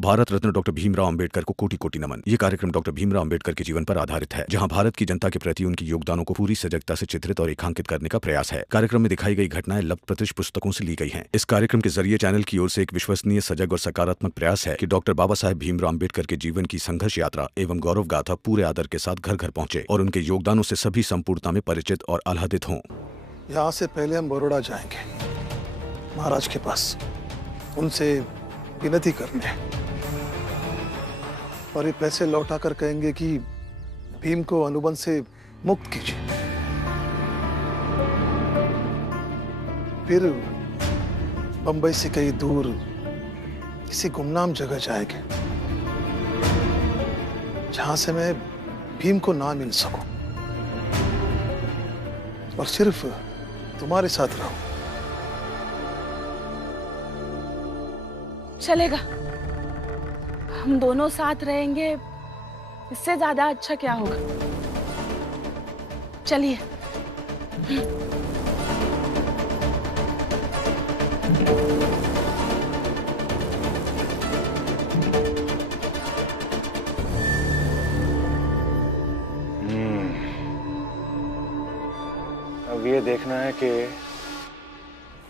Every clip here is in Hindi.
भारत रत्न डॉक्टर भीमराव अंबेडकर को कोटि कोटि नमन। ये कार्यक्रम डॉक्टर भीमराव अंबेडकर के जीवन पर आधारित है, जहां भारत की जनता के प्रति उनके योगदानों को पूरी सजगता से चित्रित और रेखांकित करने का प्रयास है। कार्यक्रम में दिखाई गई घटनाएं लब्ध पुस्तकों से ली गई हैं। इस कार्यक्रम के जरिए चैनल की ओर से एक विश्वसनीय, सजग और सकारात्मक प्रयास है कि डॉक्टर बाबा साहेब भीमराव अंबेडकर के जीवन की संघर्ष यात्रा एवं गौरव गाथा पूरे आदर के साथ घर घर पहुंचे और उनके योगदानों से सभी संपूर्णता में परिचित और आह्लादित हों। यहाँ से पहले हम बड़ौदा जाएंगे, महाराज के पास, उनसे विनती करने, और ये पैसे लौटा कर कहेंगे कि भीम को अनुबंध से मुक्त कीजिए। फिर बंबई से कहीं दूर किसी गुमनाम जगह जाएंगे, जहां से मैं भीम को ना मिल सकूं और सिर्फ तुम्हारे साथ रहूं। चलेगा, हम दोनों साथ रहेंगे, इससे ज्यादा अच्छा क्या होगा। चलिए। अब ये देखना है कि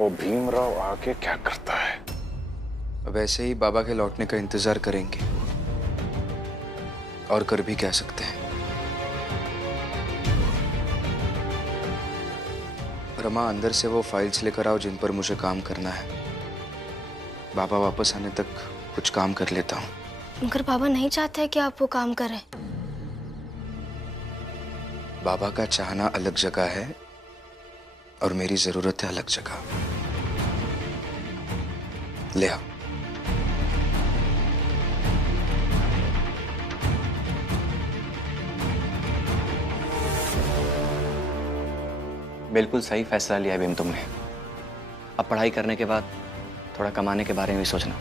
वो भीमराव आके क्या करता है। वैसे ही बाबा के लौटने का इंतजार करेंगे, और कर भी क्या सकते हैं। रमा, अंदर से वो फाइल्स लेकर आओ जिन पर मुझे काम करना है। बाबा वापस आने तक कुछ काम कर लेता हूँ। मगर बाबा नहीं चाहते कि आप वो काम करें। बाबा का चाहना अलग जगह है और मेरी जरूरत है अलग जगह। ले आओ। बिल्कुल सही फैसला लिया भीम तुमने। अब पढ़ाई करने के बाद थोड़ा कमाने के बारे में भी सोचना।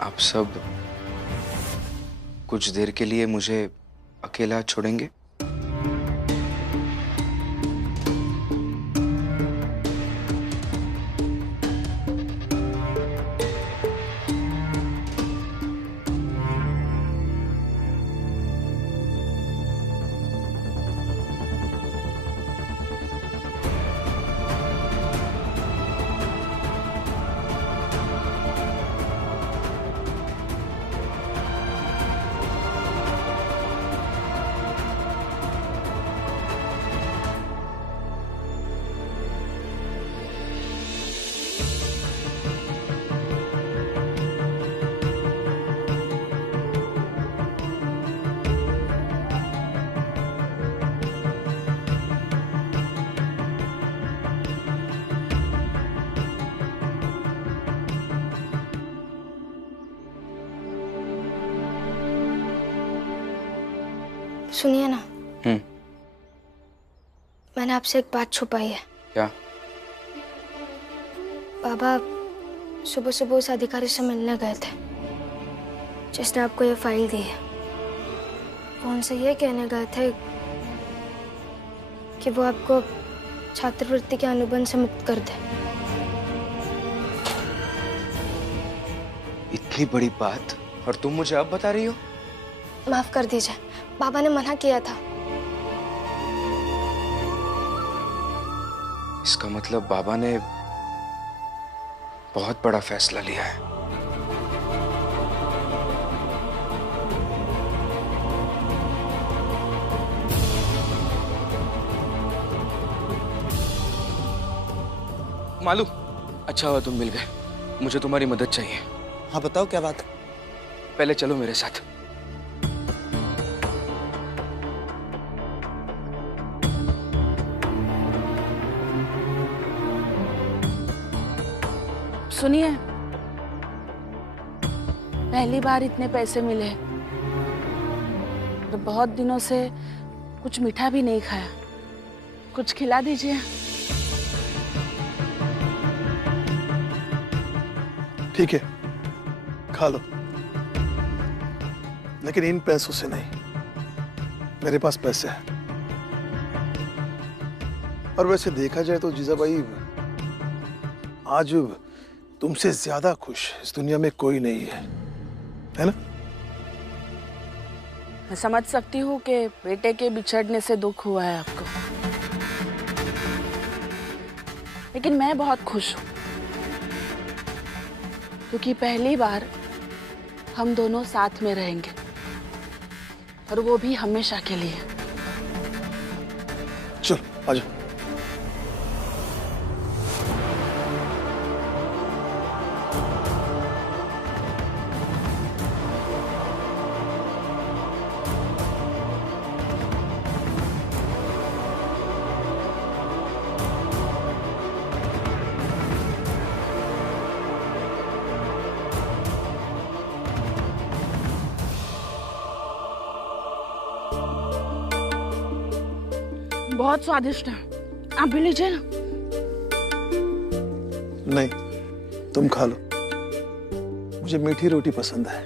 आप सब कुछ देर के लिए मुझे अकेला छोड़ेंगे? सुनिए ना, मैंने आपसे एक बात छुपाई है। क्या? बाबा सुबह सुबह उस अधिकारी से मिलने गए थे जिसने आपको ये फाइल दी है। वो उनसे ये कहने गए थे कि वो आपको छात्रवृत्ति के अनुबंध से मुक्त कर दे। इतनी बड़ी बात और तुम मुझे अब बता रही हो? माफ कर दीजिए, बाबा ने मना किया था। इसका मतलब बाबा ने बहुत बड़ा फैसला लिया है। मालू, अच्छा हुआ तुम मिल गए। मुझे तुम्हारी मदद चाहिए। हाँ बताओ, क्या बात? पहले चलो मेरे साथ। सुनिए, पहली बार इतने पैसे मिले तो बहुत दिनों से कुछ मीठा भी नहीं खाया, कुछ खिला दीजिए। ठीक है, खा लो, लेकिन इन पैसों से नहीं। मेरे पास पैसे हैं। और वैसे देखा जाए तो जीजाबाई, आज तुमसे ज्यादा खुश इस दुनिया में कोई नहीं है ना? मैं समझ सकती हूँ कि बेटे के बिछड़ने से दुख हुआ है आपको, लेकिन मैं बहुत खुश हूँ क्योंकि पहली बार हम दोनों साथ में रहेंगे, और वो भी हमेशा के लिए। चल आजा। बहुत स्वादिष्ट है, आप भी लीजिए ना। नहीं, तुम खा लो, मुझे मीठी रोटी पसंद है।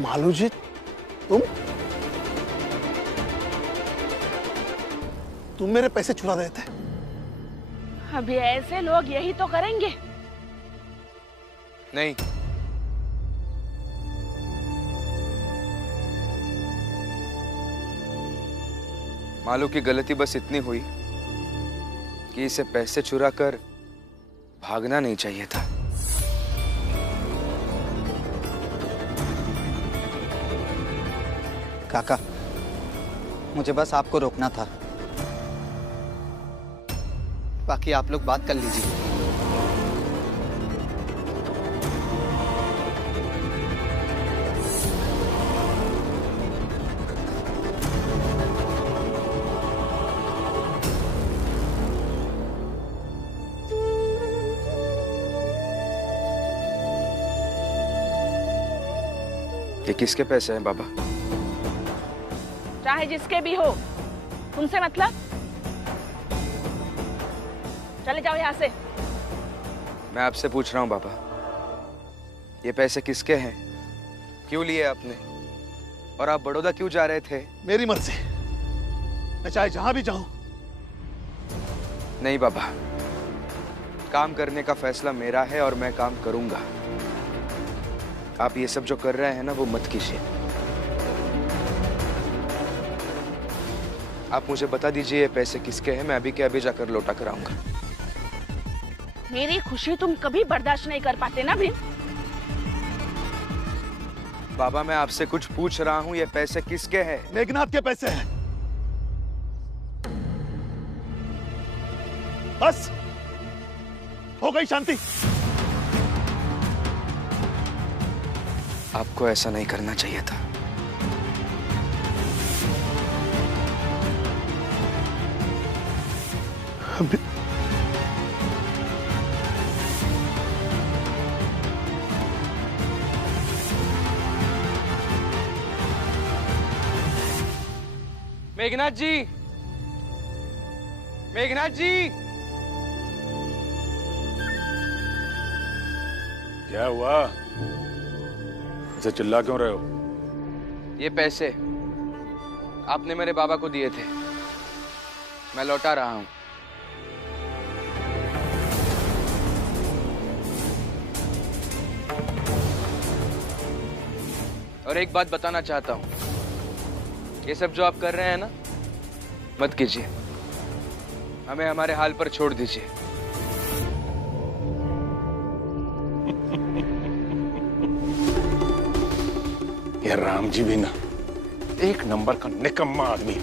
मालू जी, तुम मेरे पैसे चुरा रहे थे। अभी ऐसे लोग यही तो करेंगे। नहीं, मालू की गलती बस इतनी हुई कि इसे पैसे चुरा कर भागना नहीं चाहिए था। काका, मुझे बस आपको रोकना था, बाकी आप लोग बात कर लीजिए। ये किसके पैसे हैं बाबा? चाहे जिसके भी हो, तुमसे मतलब? चले जाओ यहाँ से। मैं आपसे पूछ रहा हूँ बाबा, ये पैसे किसके हैं? क्यों लिए आपने? और आप बड़ौदा क्यों जा रहे थे? मेरी मर्जी, मैं चाहे जहां भी जाऊं। नहीं बाबा, काम करने का फैसला मेरा है और मैं काम करूंगा। आप ये सब जो कर रहे हैं ना, वो मत कीजिए। आप मुझे बता दीजिए ये पैसे किसके हैं, मैं अभी के अभी जाकर लौटा कर आऊंगा। मेरी खुशी तुम कभी बर्दाश्त नहीं कर पाते ना भीम। बाबा, मैं आपसे कुछ पूछ रहा हूँ, ये पैसे किसके हैं? मेघनाथ के पैसे हैं। बस हो गई शांति। आपको ऐसा नहीं करना चाहिए था। मेघनाथ जी, मेघनाथ जी, क्या हुआ? ऐसे चिल्ला क्यों रहे हो? ये पैसे आपने मेरे बाबा को दिए थे, मैं लौटा रहा हूं। और एक बात बताना चाहता हूँ, ये सब जो आप कर रहे हैं ना, मत कीजिए। हमें हमारे हाल पर छोड़ दीजिए। ये राम जी भी ना एक नंबर का निकम्मा आदमी।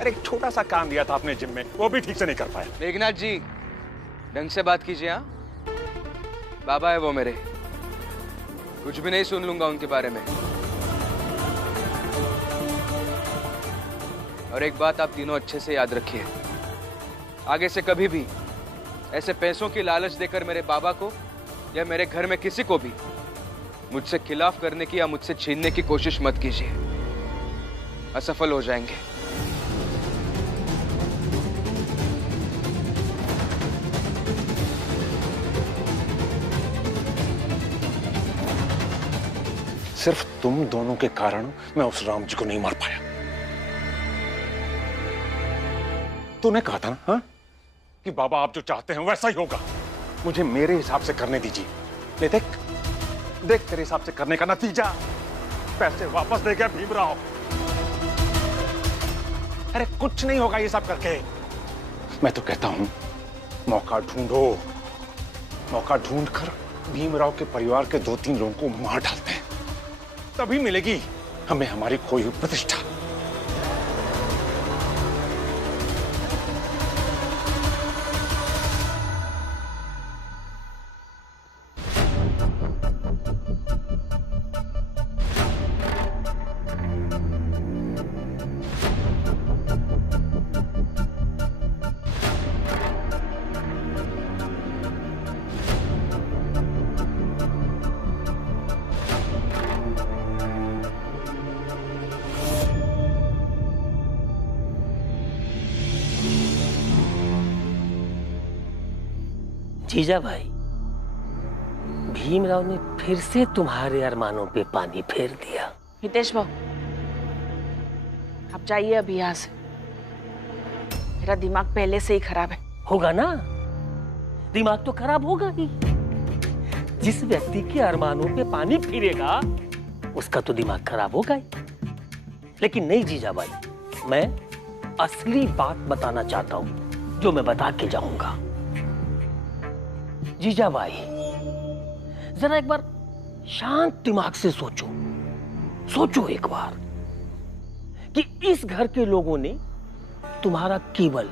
अरे एक छोटा सा काम दिया था आपने जिम में, वो भी ठीक से नहीं कर पाया। मेघनाथ जी, ढंग से बात कीजिए। हाँ, बाबा है वो मेरे, कुछ भी नहीं सुन लूंगा उनके बारे में। और एक बात आप तीनों अच्छे से याद रखिए, आगे से कभी भी ऐसे पैसों की लालच देकर मेरे बाबा को या मेरे घर में किसी को भी मुझसे खिलाफ करने की या मुझसे छीनने की कोशिश मत कीजिए, असफल हो जाएंगे। सिर्फ तुम दोनों के कारण मैं उस राम जी को नहीं मार पाया। तूने कहा था ना, हाँ, कि बाबा आप जो चाहते हैं वैसा ही होगा। मुझे मेरे हिसाब से करने दीजिए। ले देख देख तेरे हिसाब से करने का नतीजा, पैसे वापस दे गया भीमराव। अरे कुछ नहीं होगा ये सब करके। मैं तो कहता हूं मौका ढूंढो, मौका ढूंढकर भीमराव के परिवार के 2-3 लोगों को मार डालते हैं, तभी मिलेगी हमें हमारी खोई हुई प्रतिष्ठा। जीजा भाई, भीमराव ने फिर से तुम्हारे अरमानों पे पानी फेर दिया। हितेश भाऊ, आप जाइए अभी यहाँ से, मेरा दिमाग पहले से ही खराब है। होगा ना, दिमाग तो खराब होगा ही। जिस व्यक्ति के अरमानों पे पानी फिरेगा उसका तो दिमाग खराब होगा ही। लेकिन नहीं जीजा भाई, मैं असली बात बताना चाहता हूं, जो मैं बता के जाऊंगा। जीजा भाई, जरा एक बार शांत दिमाग से सोचो, सोचो एक बार कि इस घर के लोगों ने तुम्हारा केवल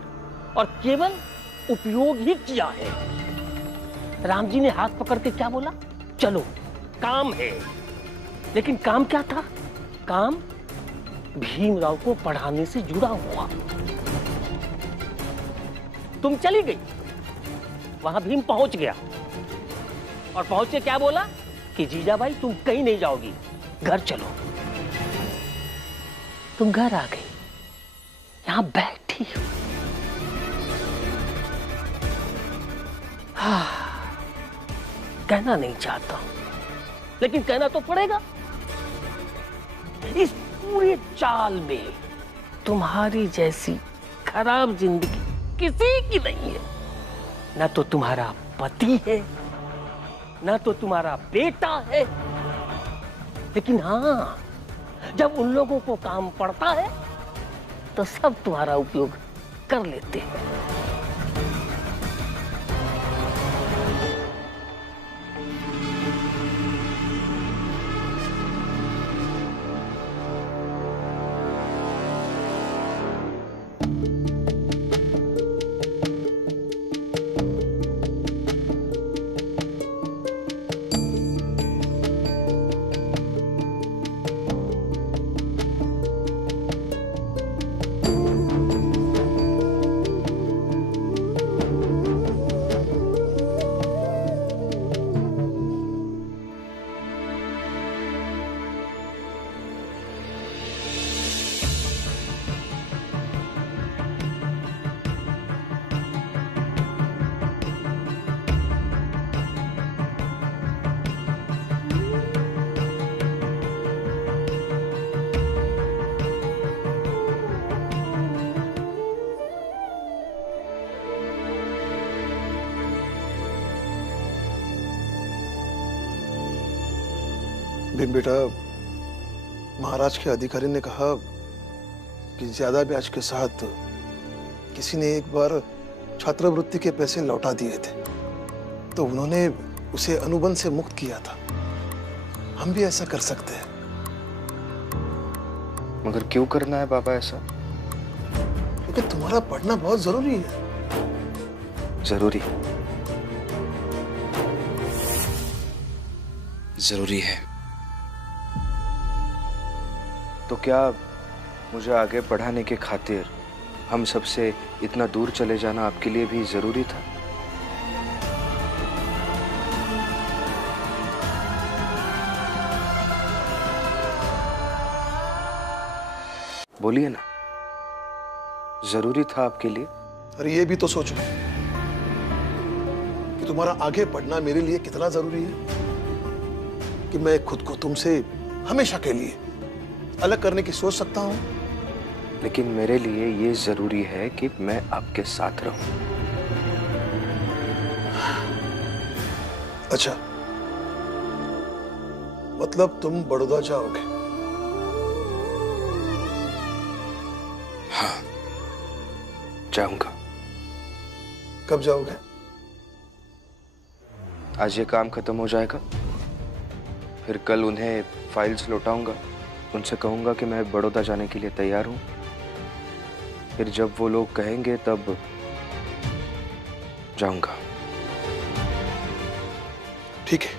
और केवल उपयोग ही किया है। राम जी ने हाथ पकड़ के क्या बोला? चलो काम है। लेकिन काम क्या था? काम भीमराव को पढ़ाने से जुड़ा हुआ। तुम चली गई, वहां भीम पहुंच गया और पहुंच के क्या बोला कि जीजा भाई तुम कहीं नहीं जाओगी, घर चलो। तुम घर आ गई, यहां बैठी हो। कहना नहीं चाहता लेकिन कहना तो पड़ेगा। इस पूरे चाल में तुम्हारी जैसी खराब जिंदगी किसी की नहीं है। ना तो तुम्हारा पति है, ना तो तुम्हारा बेटा है। लेकिन हाँ, जब उन लोगों को काम पड़ता है तो सब तुम्हारा उपयोग कर लेते हैं। भीम बेटा, महाराज के अधिकारी ने कहा कि ज्यादा ब्याज के साथ किसी ने एक बार छात्रवृत्ति के पैसे लौटा दिए थे, तो उन्होंने उसे अनुबंध से मुक्त किया था। हम भी ऐसा कर सकते हैं। मगर क्यों करना है बाबा ऐसा? क्योंकि तुम्हारा पढ़ना बहुत जरूरी है। जरूरी है। तो क्या मुझे आगे बढ़ाने के खातिर हम सबसे इतना दूर चले जाना आपके लिए भी जरूरी था? बोलिए ना, जरूरी था आपके लिए? अरे ये भी तो सोचो कि तुम्हारा आगे बढ़ना मेरे लिए कितना जरूरी है, कि मैं खुद को तुमसे हमेशा के लिए अलग करने की सोच सकता हूं। लेकिन मेरे लिए ये जरूरी है कि मैं आपके साथ रहूं। अच्छा, मतलब तुम बड़ौदा जाओगे? हाँ, जाऊंगा। कब जाओगे? आज ये काम खत्म हो जाएगा, फिर कल उन्हें फाइल्स लौटाऊंगा, उनसे कहूंगा कि मैं बड़ौदा जाने के लिए तैयार हूं। फिर जब वो लोग कहेंगे तब जाऊंगा। ठीक है,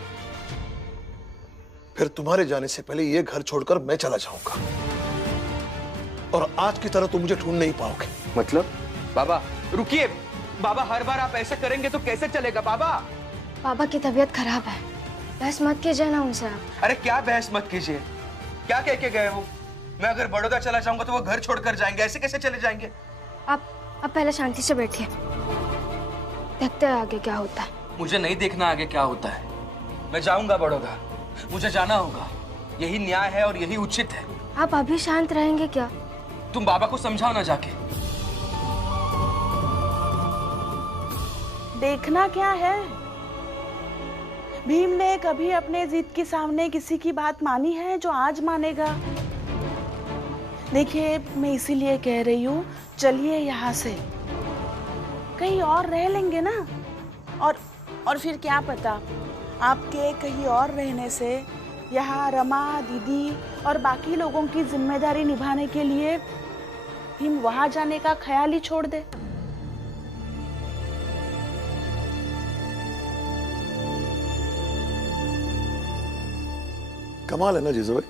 फिर तुम्हारे जाने से पहले ये घर छोड़कर मैं चला जाऊंगा, और आज की तरह तुम मुझे ढूंढ नहीं पाओगे। मतलब? बाबा रुकिए, बाबा हर बार आप ऐसे करेंगे तो कैसे चलेगा बाबा? पापा की तबीयत खराब है, बहस मत कीजिए ना उनसे आप। अरे क्या बहस मत कीजिए, क्या कह के गए वो? मैं अगर बड़ौदा चला जाऊंगा तो वो घर छोड़कर जाएंगे, ऐसे कैसे चले जाएंगे? आप पहले शांति से बैठिए, देखते हैं आगे क्या होता है। मुझे नहीं देखना आगे क्या होता है, मैं जाऊंगा बड़ौदा, मुझे जाना होगा, यही न्याय है और यही उचित है। आप अभी शांत रहेंगे क्या? तुम बाबा को समझाओ ना जाके। देखना क्या है? भीम ने कभी अपने जिद के सामने किसी की बात मानी है जो आज मानेगा? देखिए, मैं इसीलिए कह रही हूँ, चलिए यहाँ से, कहीं और रह लेंगे ना। और फिर क्या पता, आपके कहीं और रहने से यहाँ रमा दीदी और बाकी लोगों की जिम्मेदारी निभाने के लिए भीम वहां जाने का ख्याल ही छोड़ दे। कमाल है ना जीजू भाई,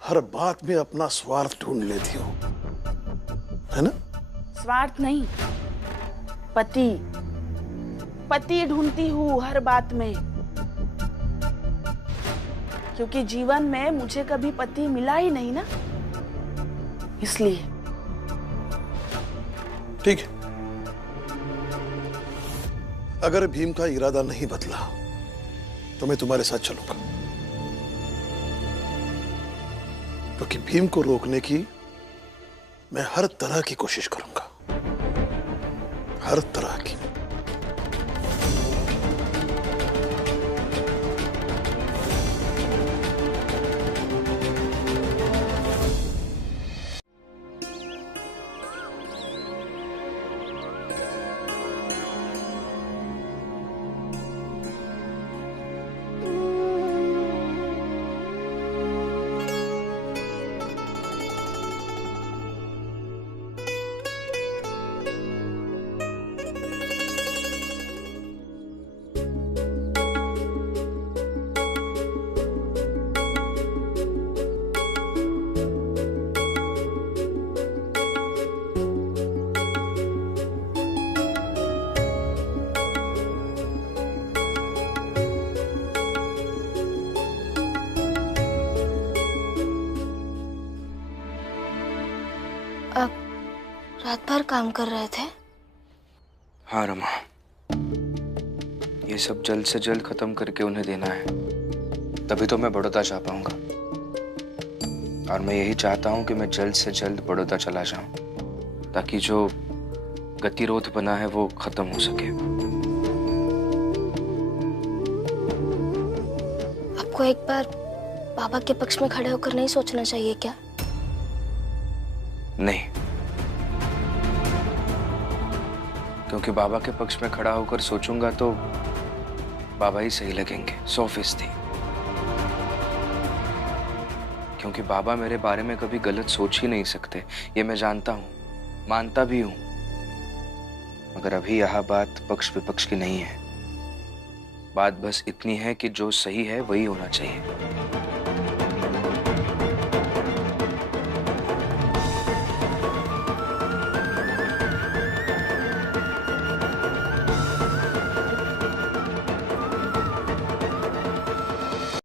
हर बात में अपना स्वार्थ ढूंढ लेती हो, है ना? स्वार्थ नहीं, पति ढूंढती हूँ हर बात में, क्योंकि जीवन में मुझे कभी पति मिला ही नहीं ना, इसलिए। ठीक है, अगर भीम का इरादा नहीं बदला तो मैं तुम्हारे साथ चलूंगा, क्योंकि भीम को रोकने की मैं हर तरह की कोशिश करूंगा, हर तरह की। आप रात भर काम कर रहे थे? हाँ रमा, ये सब जल्द से जल्द खत्म करके उन्हें देना है, तभी तो मैं बड़ौदा जा पाऊंगा। और मैं यही चाहता हूं कि मैं जल्द से जल्द बड़ौदा चला जाऊं, ताकि जो गतिरोध बना है वो खत्म हो सके। आप आपको एक बार बाबा के पक्ष में खड़े होकर नहीं सोचना चाहिए क्या? नहीं, क्योंकि बाबा के पक्ष में खड़ा होकर सोचूंगा तो बाबा ही सही लगेंगे 100%। क्योंकि बाबा मेरे बारे में कभी गलत सोच ही नहीं सकते, ये मैं जानता हूं, मानता भी हूं। मगर अभी यह बात पक्ष विपक्ष की नहीं है। बात बस इतनी है कि जो सही है वही होना चाहिए।